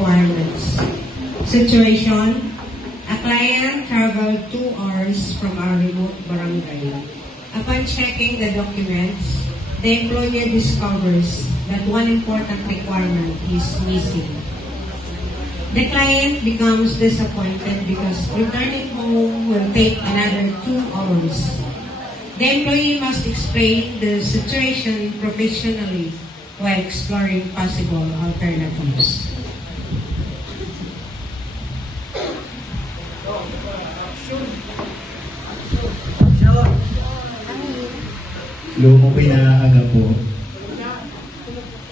requirements. Situation: a client traveled 2 hours from our remote barangay. Upon checking the documents, the employer discovers that one important requirement is missing. The client becomes disappointed because returning home will take another 2 hours. The employee must explain the situation professionally while exploring possible alternatives. Hello, okay na aga po.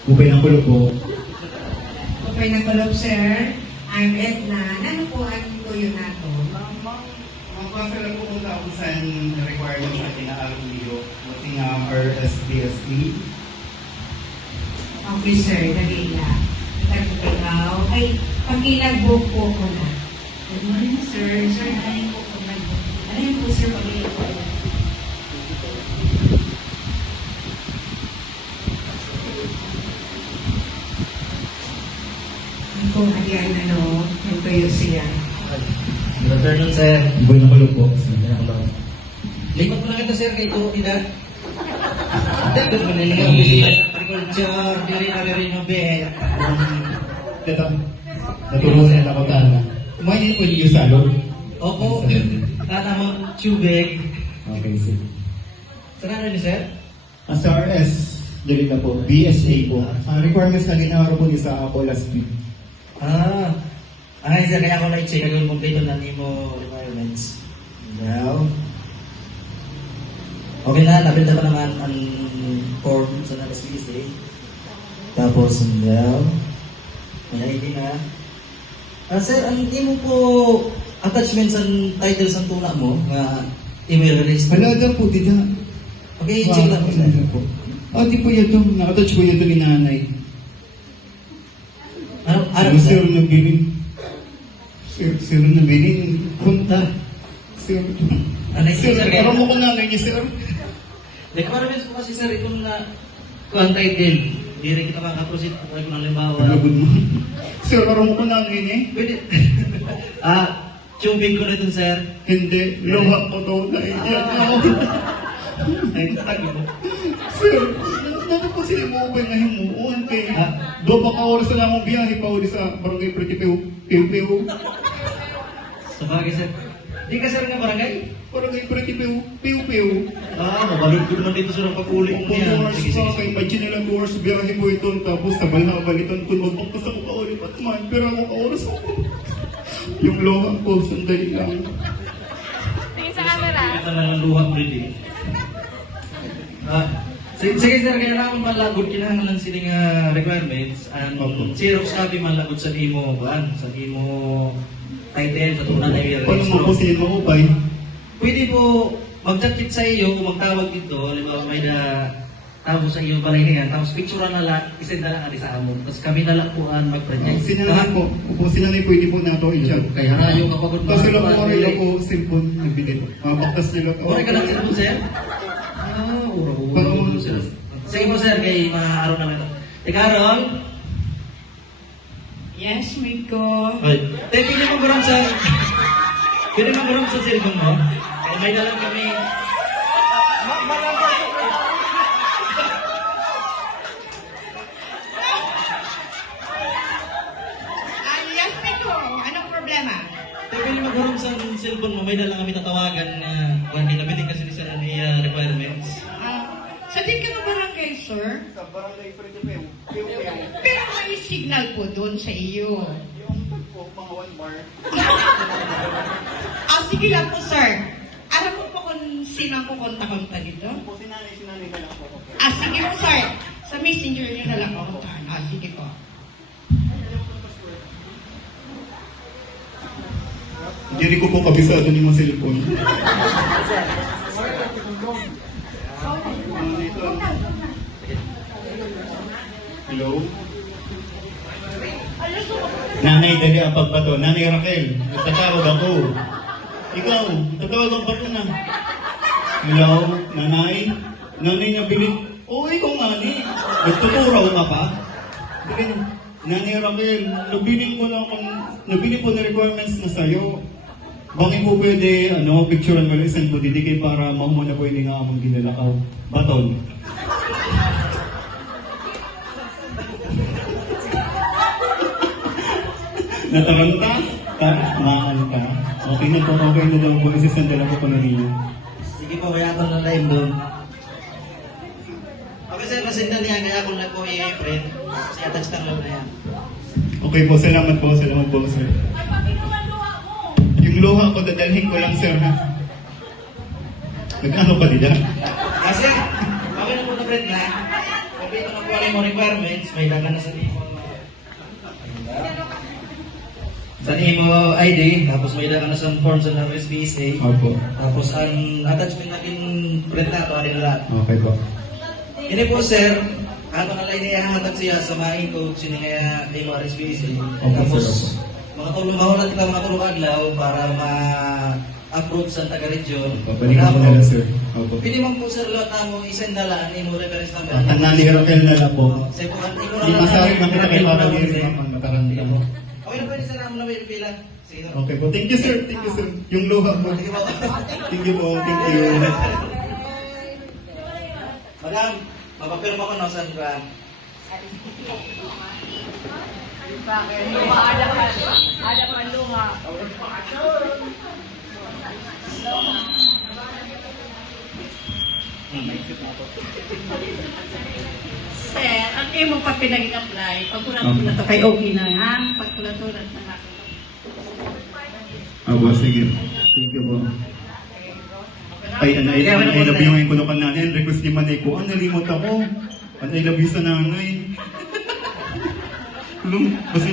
Okay na kulo po. Okay na kulob, sir. I'm Edna. Ano po ang tuyo na to? Mabasa lang po kung tapusan requirements na tinaalio buting RSDSE. Okay, sir. Dali lang. Nagpagaw. Ay, pagkilagbog po ko na. Good morning, sir. Sir, ano po po ano yung po, sir, pag-iip po? Kung adiyan yung tuyo siya. Good afternoon, sir. Iboy na kulo po. Lipat mo na kita, sir, kay Tuo, tidak? Dapat mo na yung bisita sa agriculture, diri na re-renovate. Teta, natulong sa ita ko tala. Kumain niyo po yung salon? Opo, tata mo, tubig. Okay, sir. Saan ano ni sir? As RS, dali na po. BSA po. Ang requirements na ginawa po niya sa ako last week. Ay, sir, kaya ako na-check kung kompleto na mo requirements. Now, okay na, nabilda pa naman ang form sa NASBSA. Tapos, now, may ID na. Sir, ang imo po attachments ang titles ang tula mo, nga email release. Wala daw po, tita. Okay, check lang po, sir. Po. Di po yun ito. Nakatouch po yun ito ni nanay. Ano, Sir na bilin. Sir na bilin. Punta. Sir. Ano, Sir, sir, parang mo ko nanay niya, sir. Requirements ko kasi, sir, itong na kuang title. Hindi rin kita makaproceed kung ay kung halimbawa. Palagod mo. Sir, parang mo ko nanay niya. Pwede. Tubig ko na ito, sir. Hindi. Luha ko to. Naiiyak ako. Ay, tagi mo. Sir, dapat po sila mo open na himuon kay do pa ka oras na lang biyahe pa uli sa barangay Pretipeo. Piu-piu. Sa bagay, sir. Di ka, sir, nga barangay? Barangay Pretipeo. Piu-piu. Mabalik ko naman dito sa pag-uli mo niya. Oras Sige, pa sige, kay sige. Pagin nilang oras biyahe mo ito tapos sabay na balitan ko magbuktas ako ka uli patman pero ako ka oras ako. Yung loha ko sandali lang. Tingin sa camera. Kita na ng luha, pretty. Sige, sir, kaya naman malagod kinahanglan siling requirements and Xerox copy malagod sa imo sa imo title sa tunan na Paano mo po sila mo bay? Pwede po mag-chat sa iyo kung magtawag dito, halimbawa may tawag sa iyo balay niyan, tapos picture na lang, isend na lang ali sa amon. Tapos kami na lang po ang mag-project. Sinanay po. Kung sinanay pwede po na ito i-chat. Kaya harayo kapagod Kasi lang po kami ako cellphone nagbigay. Mabaktas nila to. Oray ka lang sila po, sir? Ura-ura. Sige po, sir, kay maaaraw naman ito. Ikaron? Yes, Miko. Ay, pili mo gurang sa... Pili mo gurang sa cellphone mo. Kaya may dalang kami... Yes, Miko. Anong problema? Pili mo gurang sa cellphone mo. May dalang kami tatawagan na... Kung pinabili kasi ni sir ang requirements. Sa di ka na barangay, sir? Sa barangay Pretipeo. Pero may signal po doon sa iyo. Yung po, mga 1 bar. Sige lang po, sir. Alam mo po kung sino ang kukonta-konta dito? Po, sinanay na lang po. Sige po, sir. Sa messenger niyo na lang ako. Sige po. Hindi ko po kabisado ni mga cellphone. Hello? Nanay, dali ang pagbato. Nanay Raquel, nagtatawag ako. Ikaw, tatawag ang bato na. Hello, nanay? Nanay na bilit. Oo, ikaw nga ni. Nagtuturaw ka pa? Hindi Nanay Raquel, nabiling ko na requirements na sa'yo. Bakit po pwede, picturean mo lang isang budidikay para maumuna po hindi nga among ginalakaw. Baton. Nataranta? Tamaan ka. Okay na po, okay na daw po. Isisandala ko pa na ninyo. Sige po, kaya ako na live doon. Okay sir, nasindan niya, kaya ako na po i-print. Kasi attach lang lang na yan. Okay po, salamat po, sir. Yung luha ko, dadalhin ko lang, sir, ha? Nag-ano ba nila? Kasi, kami na po na-print na. Kompleto na po aling mo requirements, may laga na sa imo. Sa imo ID, tapos may laga na sa forms sa RSBSA. Opo. Tapos ang attachment natin print na ito, alin na lahat. Okay po. Ini po sir, ano na lang inihahatag siya sa mga ko, siningaya imo RSBSA. Okay, Tapos, sir, mga tulong mahulat kita mga tulong adlaw para ma-approve sa taga-region. Babalikan ko na lang, sir. Opo. Pili mo po sir, lot na mo isendalaan, imo reference number. Ang Nanay Raquel na lang po. Sa imo Hindi masabi na kita kay para din ang mataranta mo. Okay na pwede sir, naman na may pila. Sige sir. Okay po. Thank you, sir. Thank you, sir. Yung luha po. Sige po. Thank you po. Thank you. Madam, mapapirma ko na sa ba? Luma, ada pa luma. Sir, ang imo pa pinag-apply, pagkulat na to kay okay na ha? Pagkulat na natin. Aba, sige. Thank you po. Ay, I love you ngayon ko na natin. Request ni Manay ko. Nalimot ako. I love you sa nanay. Basta